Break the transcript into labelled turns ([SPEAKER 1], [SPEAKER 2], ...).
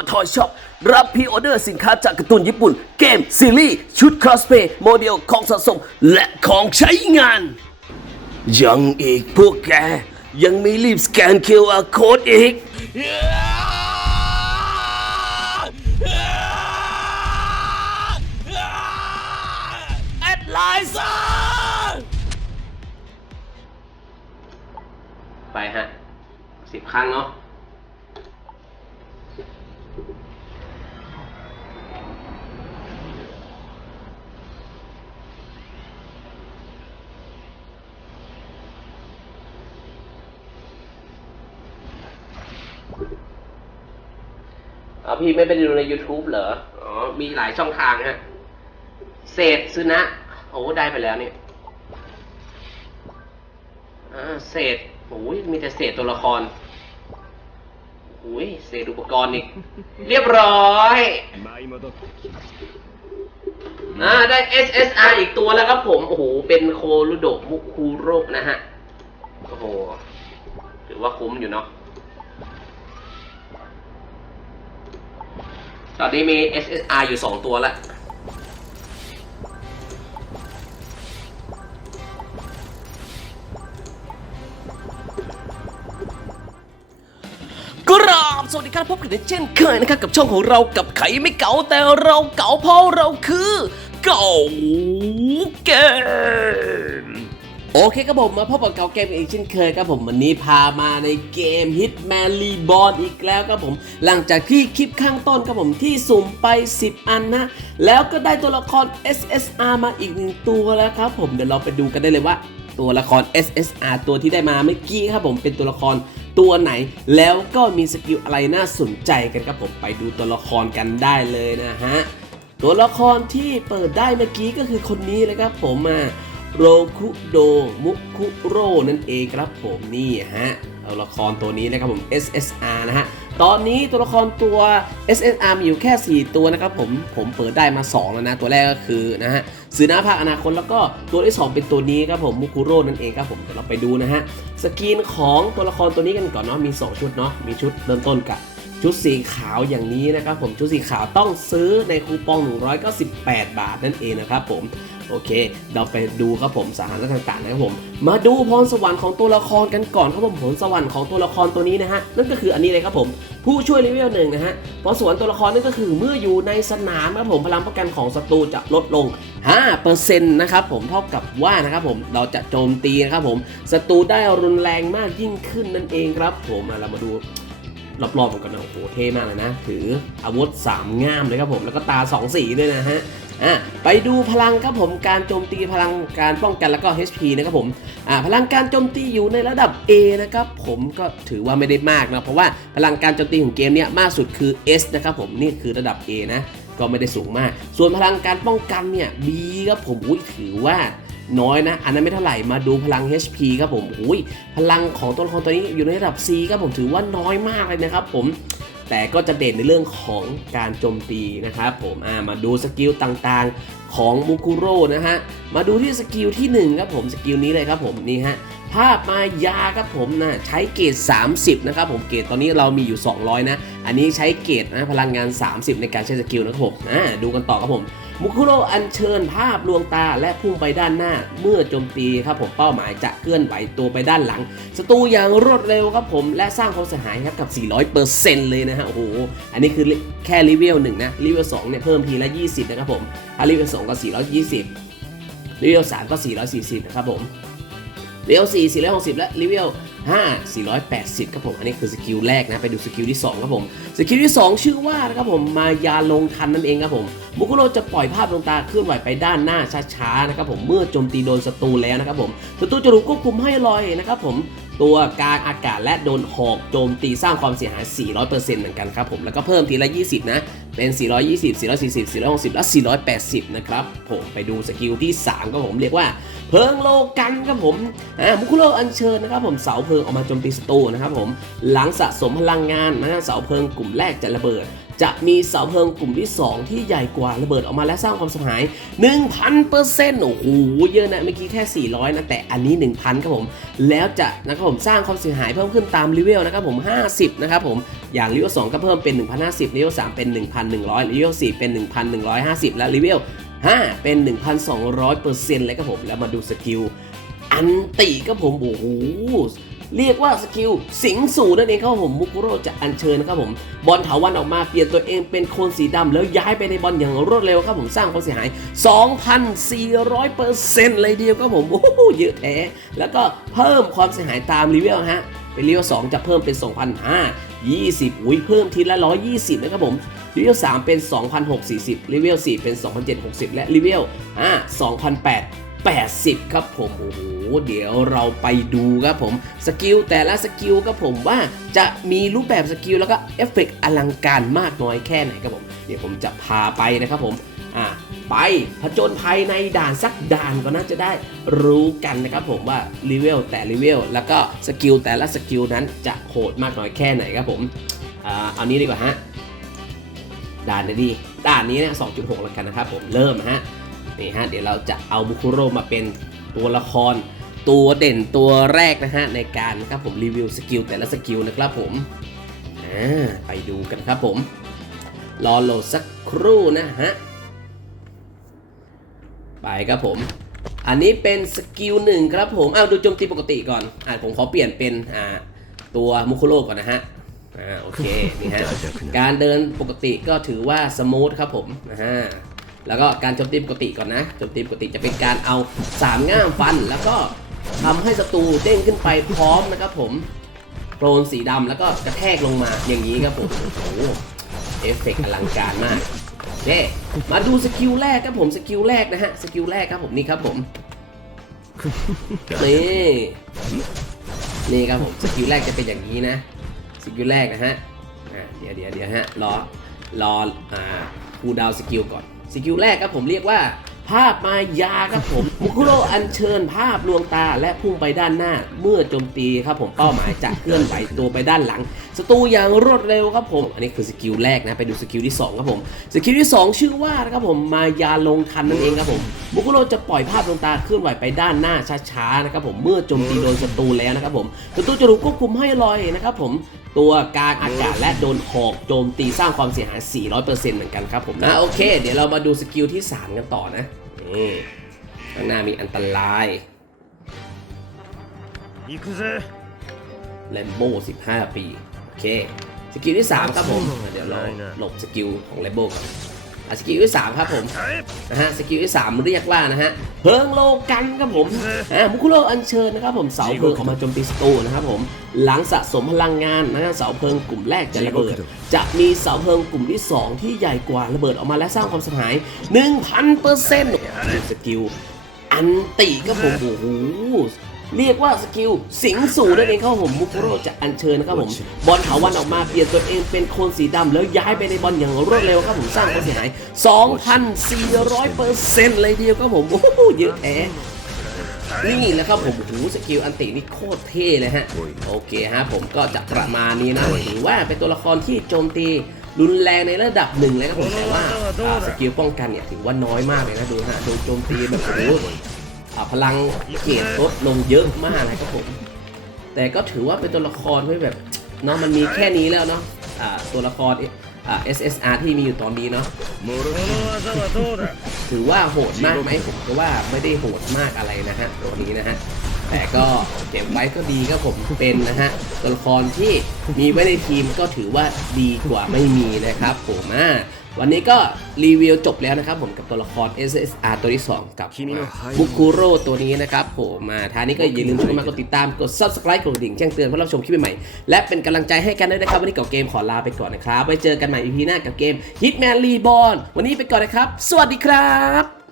[SPEAKER 1] กทอยช็อปรับพรีออเดอร์สินค้าจากการ์ตูนญี่ปุ่น เกม ซีรีส์ ชุดคอสเพย์โมเดลของสะสม และของใช้งาน ยังอีกพวกแก ยังไม่รีบสแกน QR Code อีก แอดไลน์ซะไปฮะสิบครั้งเนาะ อ๋อพี่ไม่ไปดูใน YouTube เหรอ อ๋อ มีหลายช่องทางฮะ เศษซึนะ โอ้ได้ไปแล้วเนี่ยอ่าเศษโอ้ยมีแต่เศษตัวละครโอ้ยเศษอุปกรณ์อีก เรียบร้อย อ่า ได้ SSR อีกตัวแล้วครับผม โอ้โห เป็นโคลุโดมุคูโรกนะฮะ โอ้โห ถือว่าคุ้มอยู่เนาะ ตอนนี้มี SSR อยู่สองตัวแล้วกราบสวัสดีครับพบกันเช่นเคยนะครับกับช่องของเรากับไขไม่เก๋าแต่เราเก๋าเพราะเราคือเก๋าเกม โอเคครับผมมาพบกับเกาเกมอีกเช่นเคยครับผมวันนี้พามาในเกม Hitman Reborn อีกแล้วครับผม หลังจากที่คลิปข้างต้นครับผมที่สุ่มไป 10 อันนะ แล้วก็ได้ตัวละคร SSR มาอีกหนึ่งตัวแล้วครับผมเดี๋ยวเราไปดูกันได้เลยว่า ตัวละคร SSR ตัวที่ได้มาเมื่อกี้ครับผมเป็นตัวละครตัวไหน แล้วก็มีสกิลอะไรน่าสนใจกันครับผมไปดูตัวละครกันได้เลยนะฮะตัวละครที่เปิดได้เมื่อกี้ก็คือคนนี้เลยครับผมอะ โรคุโดมุคุโรนั่นเองครับผมนี่ฮะตัวละครตัวนี้นะครับผม SSR นะฮะตอนนี้ตัวละครตัว SSR มีอยู่แค่ 4 ตัวนะครับผมผมเปิดได้มา 2 แล้วนะ ตัวแรกก็คือนะฮะสือหน้าภาคอนาคตแล้วก็ตัวที่ 2 เป็นตัวนี้ครับผมมุคุโรนั่นเองครับผมเดี๋ยวเราไปดูนะฮะสกินของตัวละครตัวนี้กันก่อนเนาะมี 2 ชุดเนาะมีชุดเริ่มต้นกับ ชุดสีขาวอย่างนี้นะครับผมชุดสีขาวต้องซื้อในคูปอง 198 บาทนั่นเองนะครับผมโอเค เราไปดูครับผมสถานะต่างๆนะครับผม มาดูพรสวรรค์ของตัวละครกันก่อนครับผมผลสวรรค์ของตัวละครตัวนี้นะฮะนั่นก็คืออันนี้เลยครับผม ผู้ช่วยเลเวลหนึ่งนะฮะพรสวรรค์ตัวละครนั่นก็คือเมื่ออยู่ในสนามครับผมพลังป้องกันของศัตรูจะลดลง5%นะครับผมเท่ากับว่านะครับผมเราจะโจมตีนะครับผมศัตรูได้รุนแรงมากยิ่งขึ้นนั่นเองครับผมเรามาดู รอบๆกันนะโอ้โหเท่มากเลยนะ ถืออาวุธ 3 ง่ามเลยครับผม แล้วก็ตา 2 สีด้วยนะฮะอะไปดูพลังครับผมการโจมตีพลังการป้องกันแล้วก็ HP นะครับผมอ่าพลังการโจมตีอยู่ในระดับ A นะครับผมก็ถือว่าไม่ได้มากนะเพราะว่าพลังการโจมตีของเกมเนี้ยมากสุดคือ S นะครับผมนี่คือระดับ A นะก็ไม่ได้สูงมาก ส่วนพลังการป้องกันเนี่ย B ครับผมอุ๊ยถือว่า น้อยนะ อันนั้นไม่เท่าไหร่มาดูพลัง HP ครับผมอุ้ยพลังของตัวละครตัวนี้อยู่ในระดับ C ครับผมถือว่าน้อยมากเลยนะครับผมแต่ก็จะเด่นในเรื่องของการโจมตีนะครับผมมาดูสกิลต่างๆของมุกุโร่นะฮะ มาดูที่สกิลที่1ครับผมสกิลนี้เลยครับผมนี่ฮะภาพมายาครับผมนะใช้เกรด30 นะครับผมเกรดตอนนี้เรามีอยู่ 200 นะ อันนี้ใช้เกรดนะพลังงาน 30 ในการใช้สกิลนะครับผมดูกันต่อครับผม มุคุโรอัญเชิญภาพลวงตาและพุ่งไปด้านหน้าเมื่อโจมตีครับผมเป้าหมายจะเคลื่อนไหวตัวไปด้านหลังศัตรูอย่างรวดเร็วครับผมและสร้างความเสียหายครับกับ 400%เลยนะฮะโอ้โหอันนี้คือแค่รีเวล1นะรีเวล2เนี่ยเพิ่มทีละ 20 นะครับผมรีเวล2ก็420รีเวล3ก็ 440 นะครับผม รีเวล4 460 และรีเวล5 480 ครับผม อันนี้คือสกิลแรกนะ ไปดูสกิลที่ 2 ครับผม สกิลที่ 2 ชื่อว่านะครับผม มายาลงทันนั่นเองครับผม มุกุโรจะปล่อยภาพดวงตาเคลื่อนไหวไปด้านหน้าช้าๆนะครับผม เมื่อโจมตีโดนศัตรูแล้วนะครับผม ศัตรูจะถูกควบคุมให้ลอยนะครับผม ตัวกางอากาศและโดนหอกโจมตีสร้างความเสียหาย 400%เหมือนกันครับผม แล้วก็เพิ่มทีละ 20 นะ เป็น 420 440 460 และ 480 นะครับผมไปดูสกิลที่ 3 ก็ผมเรียกว่า เพิงโลกันครับผมอ่ามุคุโรอัญเชิญนะครับผมเสาเพิงออกมาโจมตีศัตรูนะครับผมหลังสะสมพลังงานนะเสาเพิงกลุ่มแรกจะระเบิด จะมีเสาเพลิงกลุ่มที่ 2 ที่ใหญ่กว่าระเบิดออกมาและสร้างความเสียหาย 1,000%โอ้โหเยอะนะเมื่อกี้แค่ 400 นะ แต่อันนี้ 1,000 ครับผม แล้วจะนะครับผมสร้างความเสียหายเพิ่มขึ้นตามเลเวลนะครับผม 50 นะครับผม อย่างเลเวล2ก็เพิ่มเป็น 1,050เลเวล3เป็น 1,100เลเวล4เป็น 1,150 และเลเวล5เป็น 1,200%เลยครับผม แล้วมาดูสกิลอันติก็ผมโอ้โห เรียกว่าสกิลสิงสู่นั่นเองครับผมมุกุโรจะอัญเชิญนะครับผมบอลเถาวันออกมาเปลี่ยนตัวเองเป็นโคนสีดำแล้วย้ายไปในบอลอย่างรวดเร็วครับผมสร้างความเสียหาย 2,400%เซ็นต์เลยเดียวครับผมโอ้โหเยอะแท้แล้วก็เพิ่มความเสียหายตามรีเวลฮะเป็นรีเวล2จะเพิ่มเป็น 2,500 20อุ้ยเพิ่มทีละ 120 นะครับผมรีเวล3เป็น 2,640รีเวล4เป็น 2,760 และรีเวล5 2,800 80 ครับผม โอ้โห เดี๋ยวเราไปดูครับผม สกิลแต่ละสกิลครับผมว่าจะมีรูปแบบสกิลแล้วก็เอฟเฟกต์อลังการมากน้อยแค่ไหนครับผม เดี๋ยวผมจะพาไปนะครับผม อ่าไปผจญภัยในด่านสักด่านก็น่าจะได้รู้กันนะครับผมว่าเลเวลแต่เลเวลแล้วก็สกิลแต่ละสกิลนั้นจะโหดมากน้อยแค่ไหนครับผมอ่าเอานี้ดีกว่าฮะด่านไหนดีด่านนี้เนี่ย2.6แล้วกันนะครับผมเริ่มฮะ นี่ฮะเดี๋ยวเราจะเอาบุคุโรมาเป็นตัวละคร ตัวเด่นตัวแรกนะฮะในการนะครับผมรีวิวสกิลแต่ละสกิลนะครับผมอ่าไปดูกันครับผมรอโหลดสักครู่นะฮะไปครับผม อันนี้เป็นสกิลหนึ่งครับผมเอาดูโจมตีปกติก่อนอ่าผมขอเปลี่ยนเป็นอ่าตัวมุคุโรก่อนนะฮะอ่าโอเคนี่ฮะการเดินปกติก็ถือว่าสมูทครับผมนะฮะ แล้วก็การโจมตีปกติก่อนนะโจมตีปกติจะเป็นการเอาสามง่ามฟัน แล้วก็ทำให้ศัตรูเด้งขึ้นไปพร้อมนะครับผมโครนสีดำแล้วก็กระแทกลงมาอย่างนี้ครับผมโอ้โหเอฟเฟกต์อลังการมากโอเคมาดูสกิลแรกครับผมสกิลแรกนะฮะสกิลแรกครับผมนี่ครับผมนี่นี่ครับผมสกิลแรกจะเป็นอย่างนี้นะสกิลแรกนะฮะเดี๋ยวเดี๋ยวเดี๋ยวฮะรอรออ่าคูดาวสกิลก่อน สกิลแรกครับผมเรียกว่า ภาพมายาครับผมมุคุโรอัญเชิญภาพลวงตาและพุ่งไปด้านหน้า เมื่อโจมตีครับผมเป้าหมายจะเคลื่อนไหวตัวไปด้านหลัง ศัตรูอย่างรวดเร็วครับผม อันนี้คือสกิลแรกนะ ไปดูสกิลที่ 2 ครับผม สกิลที่ 2 ชื่อว่านะครับผม มายาลงทันนั่นเองครับผม บุคุโรจะปล่อยภาพดวงตาเคลื่อนไหวไปด้านหน้าช้าๆนะครับผม เมื่อโจมตีโดนศัตรูแล้วนะครับผม ศัตรูจะถูกควบคุมให้ลอยนะครับผมตัวการอากาศและโดนหอกโจมตีสร้างความเสียหาย 400%เหมือนกันครับผมนะโอเค เดี๋ยวเรามาดูสกิลที่ 3 กันต่อนะนี่ข้างหน้ามีอันตรายแลมโบ้15 ปี เคสกิลที่ 3 ครับผม เดี๋ยวเราหลบสกิลของแลมโบ้ก่อนอะสกิลที่ 3 ครับผม
[SPEAKER 2] 耐え
[SPEAKER 1] นะฮะสกิลที่ 3 เรียกว่านะฮะเพิงโลกันครับผมอ่ามุคุโรอัญเชิญนะครับผมเสาเพลิงออกมาโจมตีศัตรูนะครับผมหลังสะสมพลังงานนะฮะเสาเพลิงกลุ่มแรกจะระเบิด จะมีเสาเพลิงกลุ่มที่ 2 ที่ใหญ่กว่าระเบิดออกมาและสร้างความเสียหาย 1,000%นี่สกิลอันติก็ผมโอ้โห เรียกว่าสกิลสิงสู่นั่นเองครับผมมุคุโรจะอัญเชิญนะครับผมบอลเถาวันออกมาเปลี่ยนตัวเองเป็นโคนสีดำแล้วย้ายไปในบอลอย่างรวดเร็วครับผมสร้างความเสียหาย 2,400%เลยเดียวครับผมโอ้โหเยอะแท้นี่แหละครับผมโอ้โหสกิลอันตินี่โคตรเท่เลยฮะ โอเคฮะผมก็จะประมาณนี้นะถือว่าเป็นตัวละครที่โจมตีรุนแรงในระดับหนึ่งเลยครับผมแต่ว่าอ่าสกิลป้องกันเนี่ยถือว่าน้อยมากเลยนะดูฮะโดนโจมตีแบบโอ้โหอ่า พลังเกรดลดลงเยอะมากนะครับผม แต่ก็ถือว่าเป็นตัวละครที่แบบเนาะมันมีแค่นี้แล้วเนาะตัวละคร SSR ที่มีอยู่ตอนนี้เนาะถือว่าโหดมากไหมผมก็ว่าไม่ได้โหดมากอะไรนะฮะตัวนี้นะฮะแต่ก็เก็บไว้ก็ดีก็ผมเป็นนะฮะตัวละครที่มีไว้ในทีมก็ถือว่าดีกว่าไม่มีนะครับผมอ่า วันนี้ก็รีวิวจบแล้วนะครับผมกับตัวละคร SSR ตัวที่ 2 กับบุคุโรตัวนี้นะครับผมมาท้ายนี้ก็อย่าลืมช่วยมากดติดตามกด subscribe กดกระดิ่งแจ้งเตือนเพื่อรับชมคลิปใหม่ๆและเป็นกำลังใจให้กันด้วยนะครับ วันนี้กับเกมขอลาไปก่อนนะครับไว้เจอกันใหม่ EP หน้ากับเกม Hitman Reborn วันนี้ไปก่อนนะครับ สวัสดีครับ